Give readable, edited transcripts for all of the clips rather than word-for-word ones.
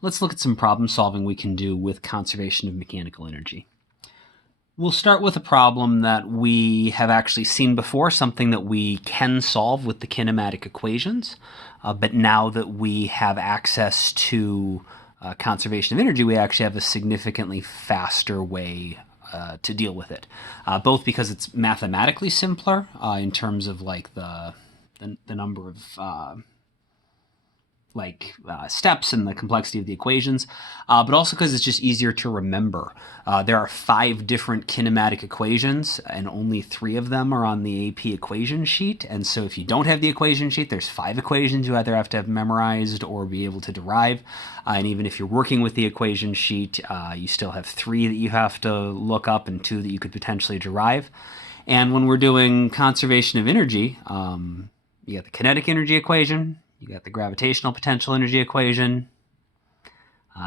let's look at some problem solving we can do with conservation of mechanical energy. We'll start with a problem that we have actually seen before, something that we can solve with the kinematic equations, but now that we have access to conservation of energy, we actually have a significantly faster way to deal with it, both because it's mathematically simpler in terms of like the number of steps and the complexity of the equations, but also because it's just easier to remember. There are 5 different kinematic equations, and only 3 of them are on the AP equation sheet. And so if you don't have the equation sheet, there's 5 equations you either have to have memorized or be able to derive. And even if you're working with the equation sheet, you still have 3 that you have to look up and 2 that you could potentially derive. And when we're doing conservation of energy, you got the kinetic energy equation, you got the gravitational potential energy equation.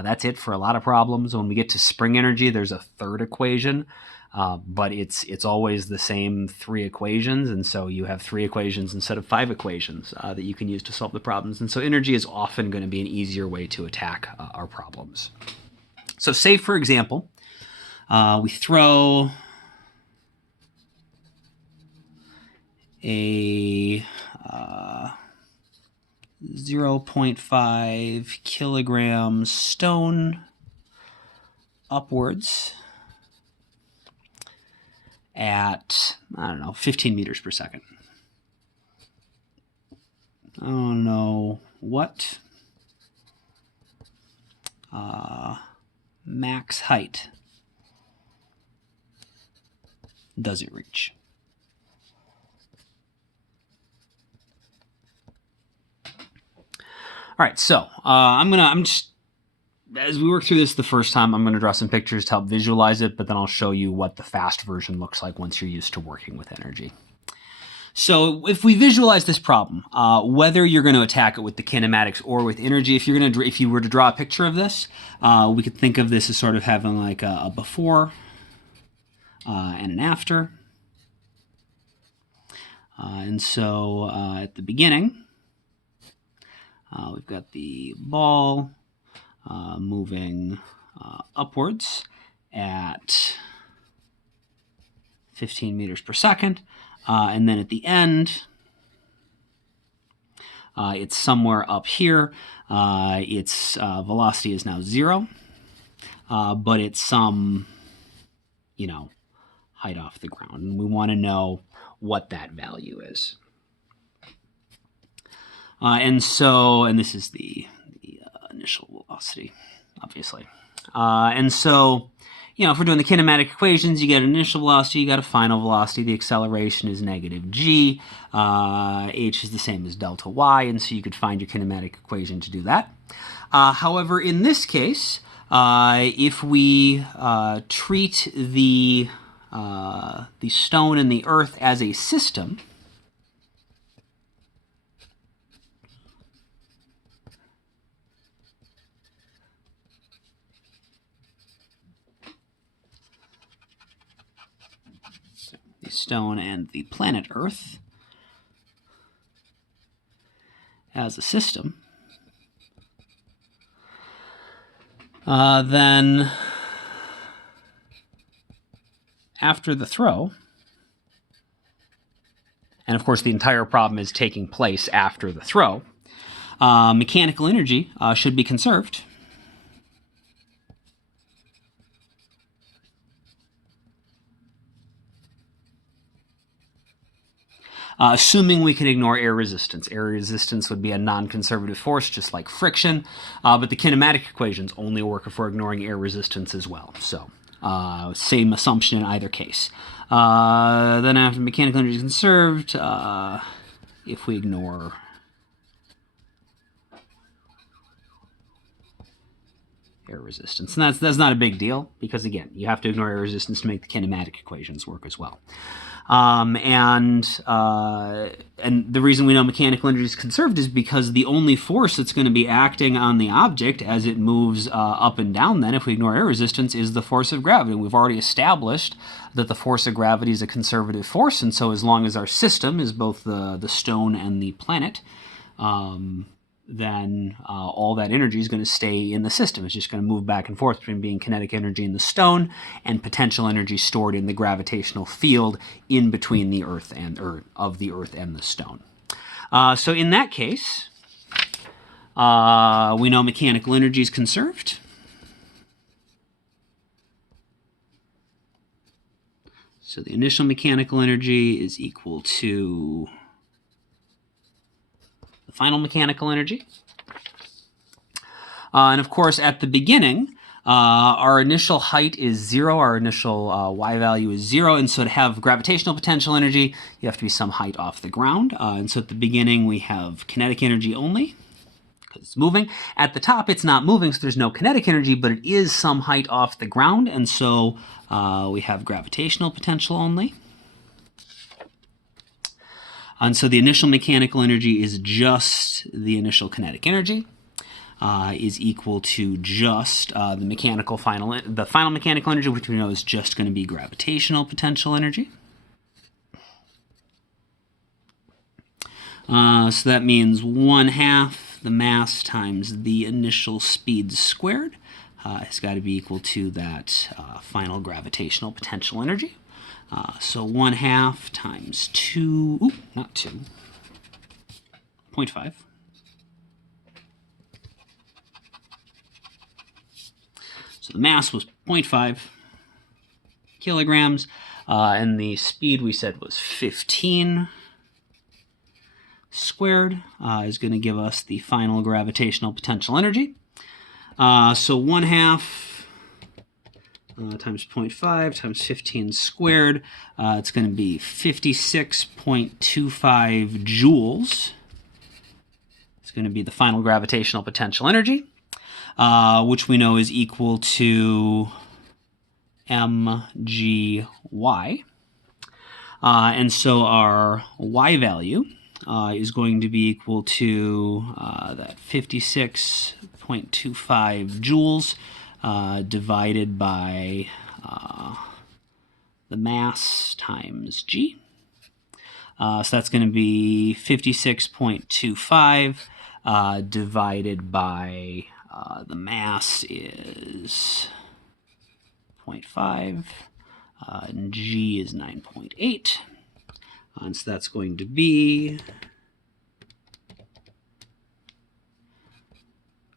That's it for a lot of problems. When we get to spring energy, there's a 3rd equation, but it's always the same 3 equations, and so you have 3 equations instead of 5 equations that you can use to solve the problems. And so energy is often going to be an easier way to attack our problems. So say, for example, we throw a 0.5 kilogram stone upwards at, 15 meters per second. I don't know what max height does it reach? All right, so as we work through this the first time, I'm going to draw some pictures to help visualize it, but then I'll show you what the fast version looks like once you're used to working with energy. So if we visualize this problem, whether you're going to attack it with the kinematics or with energy, if you were to draw a picture of this, we could think of this as sort of having like a before and an after. And so at the beginning, we've got the ball moving upwards at 15 meters per second. And then at the end, it's somewhere up here. Its velocity is now 0, but it's some, height off the ground. And we want to know what that value is. And this is the initial velocity, obviously. And so, if we're doing the kinematic equations, you get an initial velocity, you got a final velocity. The acceleration is negative g. H is the same as delta y, and so you could find your kinematic equation to do that. However, in this case, if we treat the stone and the earth as a system, the stone and the planet Earth as a system, then after the throw, and of course the entire problem is taking place after the throw, mechanical energy should be conserved. Assuming we can ignore air resistance. Air resistance would be a non-conservative force, just like friction, but the kinematic equations only work if we're ignoring air resistance as well. So, same assumption in either case. Then after mechanical energy is conserved, if we ignore air resistance. And that's not a big deal, because again, you have to ignore air resistance to make the kinematic equations work as well. And the reason we know mechanical energy is conserved is because the only force that's going to be acting on the object as it moves up and down, then, if we ignore air resistance, is the force of gravity. We've already established that the force of gravity is a conservative force, and so as long as our system is both the stone and the planet, then all that energy is going to stay in the system. It's just going to move back and forth between being kinetic energy in the stone and potential energy stored in the gravitational field in between the Earth and of the Earth and the stone. So in that case, we know mechanical energy is conserved. So the initial mechanical energy is equal to the final mechanical energy. And of course, at the beginning, our initial height is 0, our initial y value is 0, and so to have gravitational potential energy, you have to be some height off the ground. And so at the beginning, we have kinetic energy only, because it's moving. At the top, it's not moving, so there's no kinetic energy, but it is some height off the ground, and so we have gravitational potential only. And so the initial mechanical energy is just the initial kinetic energy, is equal to just the final mechanical energy, which we know is just going to be gravitational potential energy. So that means 1/2 the mass times the initial speed squared has got to be equal to that final gravitational potential energy. So 1/2 times 0.5. So the mass was 0.5 kilograms, and the speed we said was 15 squared is going to give us the final gravitational potential energy. So 1/2 times 0.5 times 15 squared, it's going to be 56.25 joules. It's going to be the final gravitational potential energy, which we know is equal to mgy. And so our y value is going to be equal to that 56.25 joules divided by the mass times g. So that's going to be 56.25 divided by the mass is 0.5, and g is 9.8. And so that's going to be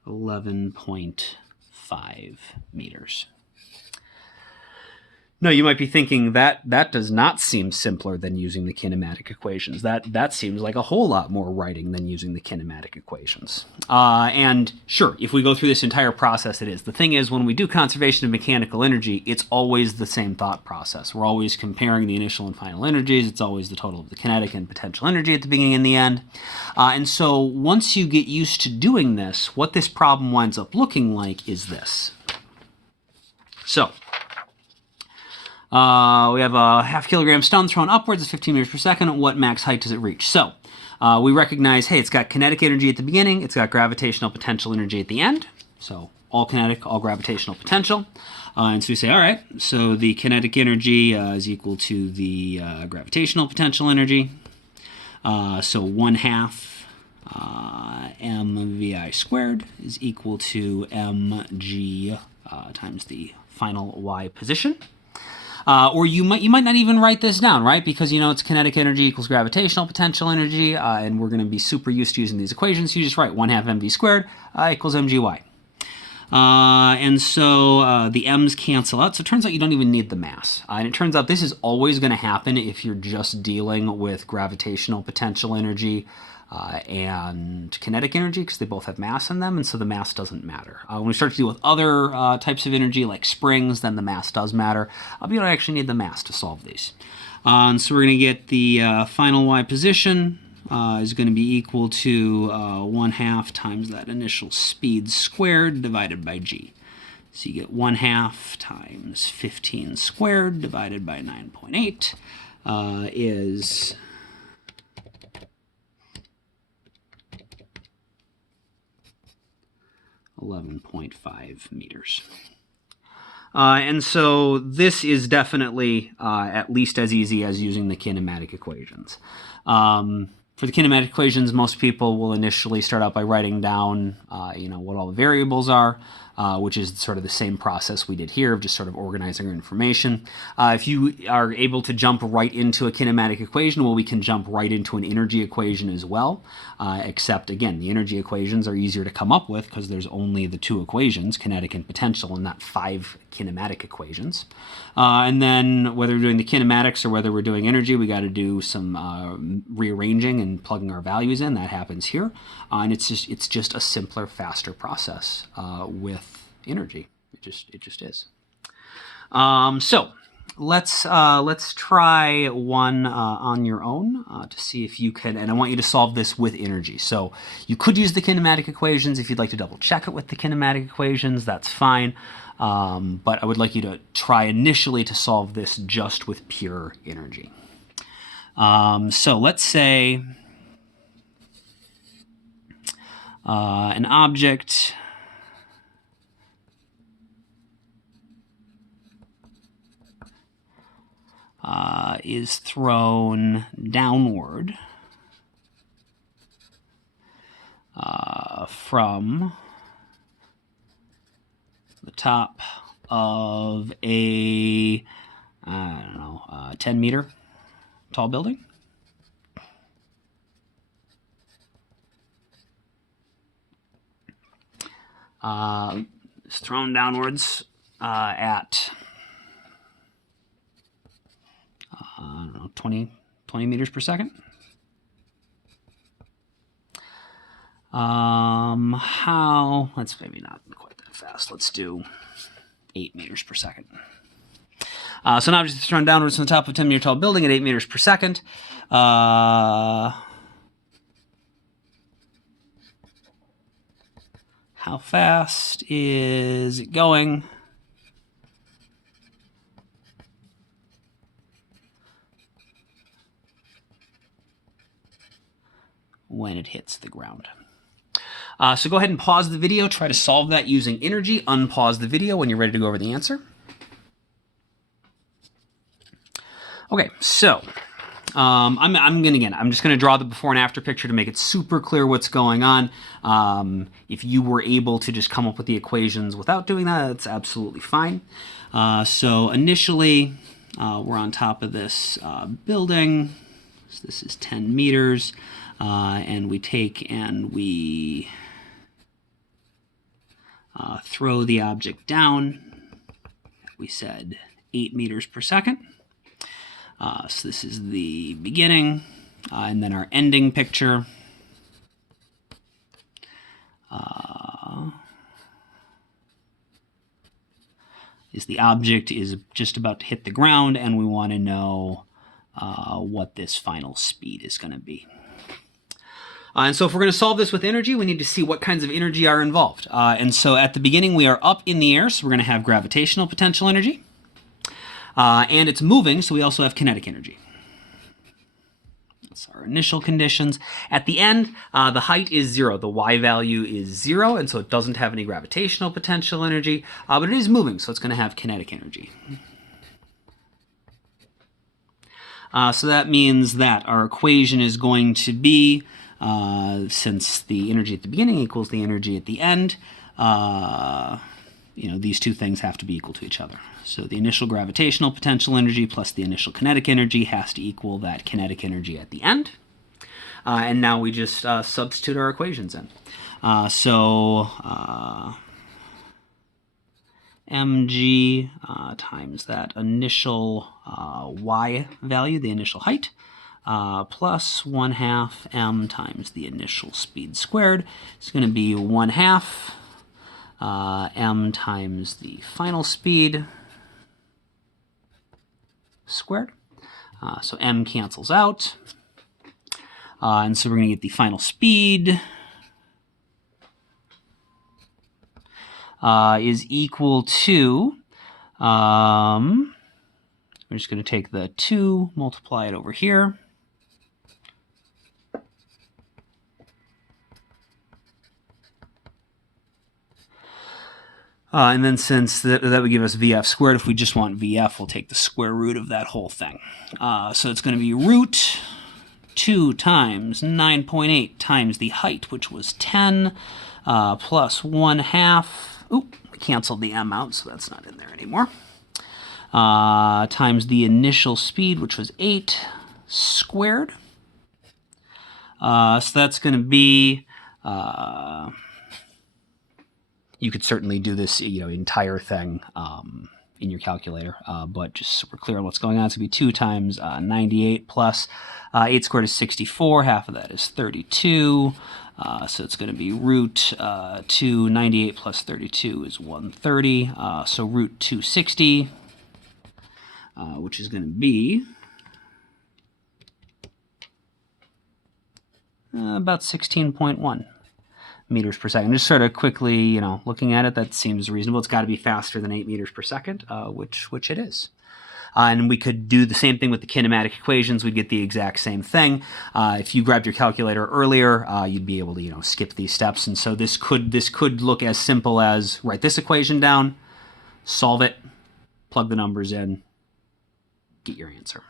11.5 meters. Now, you might be thinking that does not seem simpler than using the kinematic equations. That seems like a whole lot more writing than using the kinematic equations. And sure, if we go through this entire process, it is. The thing is, when we do conservation of mechanical energy, it's always the same thought process. We're always comparing the initial and final energies. It's always the total of the kinetic and potential energy at the beginning and the end. And so once you get used to doing this, what this problem winds up looking like is this. So we have a 0.5 kilogram stone thrown upwards at 15 meters per second. What max height does it reach? So we recognize, hey, it's got kinetic energy at the beginning. It's got gravitational potential energy at the end. So all kinetic, all gravitational potential. And so we say, all right, so the kinetic energy is equal to the gravitational potential energy. So 1/2 mvi squared is equal to mg times the final y position. Or you might not even write this down, right? Because you know it's kinetic energy equals gravitational potential energy, and we're going to be super used to using these equations. So you just write 1/2 mv squared equals mgy. And so the m's cancel out. So it turns out you don't even need the mass. And it turns out this is always going to happen if you're just dealing with gravitational potential energy and kinetic energy, because they both have mass in them, and so the mass doesn't matter. When we start to deal with other types of energy, like springs, then the mass does matter. But you don't actually need the mass to solve these. And so we're going to get the final y position is going to be equal to 1/2 times that initial speed squared divided by g. So you get 1/2 times 15 squared divided by 9.8 is 11.5 meters. And so this is definitely at least as easy as using the kinematic equations. For the kinematic equations, most people will initially start out by writing down, what all the variables are, which is sort of the same process we did here of just sort of organizing our information. If you are able to jump right into a kinematic equation, well, we can jump right into an energy equation as well, except, again, the energy equations are easier to come up with because there's only the two equations, kinetic and potential, and not 5 kinematic equations. And then whether we're doing the kinematics or whether we're doing energy, we got to do some rearranging and plugging our values in. That happens here, and it's just a simpler, faster process with energy. It just is. So let's try one on your own to see if you can. And I want you to solve this with energy. So you could use the kinematic equations if you'd like to double check it with the kinematic equations. That's fine. But I would like you to try initially to solve this just with pure energy. So let's say an object is thrown downward from the top of a, 10-meter tall building. It's thrown downwards at 20 meters per second. Let's maybe not quite that fast. Let's do 8 meters per second. So an object is thrown downwards from the top of a 10-meter tall building at 8 meters per second. How fast is it going? When it hits the ground. So go ahead and pause the video, try to solve that using energy, unpause the video when you're ready to go over the answer. Okay, so I'm just gonna draw the before and after picture to make it super clear what's going on. If you were able to just come up with the equations without doing that, that's absolutely fine. So initially, we're on top of this building. So this is 10 meters. And we take and we throw the object down. We said 8 meters per second. So this is the beginning, and then our ending picture. Is the object is just about to hit the ground, and we want to know what this final speed is going to be. And so if we're going to solve this with energy, we need to see what kinds of energy are involved. And so at the beginning, we are up in the air, so we're going to have gravitational potential energy. And it's moving, so we also have kinetic energy. That's our initial conditions. At the end, the height is 0. The y value is 0, and so it doesn't have any gravitational potential energy, but it is moving, so it's going to have kinetic energy. So that means that our equation is going to be, since the energy at the beginning equals the energy at the end, these two things have to be equal to each other. So the initial gravitational potential energy plus the initial kinetic energy has to equal that kinetic energy at the end. And now we just substitute our equations in. mg times that initial y value, the initial height, plus 1/2 m times the initial speed squared. It's going to be 1/2 m times the final speed squared. So m cancels out. And so we're going to get the final speed is equal to, we're just going to take the 2, multiply it over here. And then since that would give us VF squared, if we just want VF, we'll take the square root of that whole thing. So it's going to be root 2 times 9.8 times the height, which was 10, plus 1/2. Oop, we canceled the m out, so that's not in there anymore. Times the initial speed, which was 8 squared. So that's going to be, you could certainly do this, entire thing in your calculator, but just so we're clear on what's going on, it's going to be 2 times 98 plus 8 squared is 64, half of that is 32, so it's going to be root 298 plus 32 is 130, so root 260, which is going to be about 16.1 meters per second. Just sort of quickly, looking at it, that seems reasonable. It's got to be faster than 8 meters per second, which it is. And we could do the same thing with the kinematic equations. We'd get the exact same thing. If you grabbed your calculator earlier, you'd be able to, skip these steps. And so this could look as simple as write this equation down, solve it, plug the numbers in, get your answer.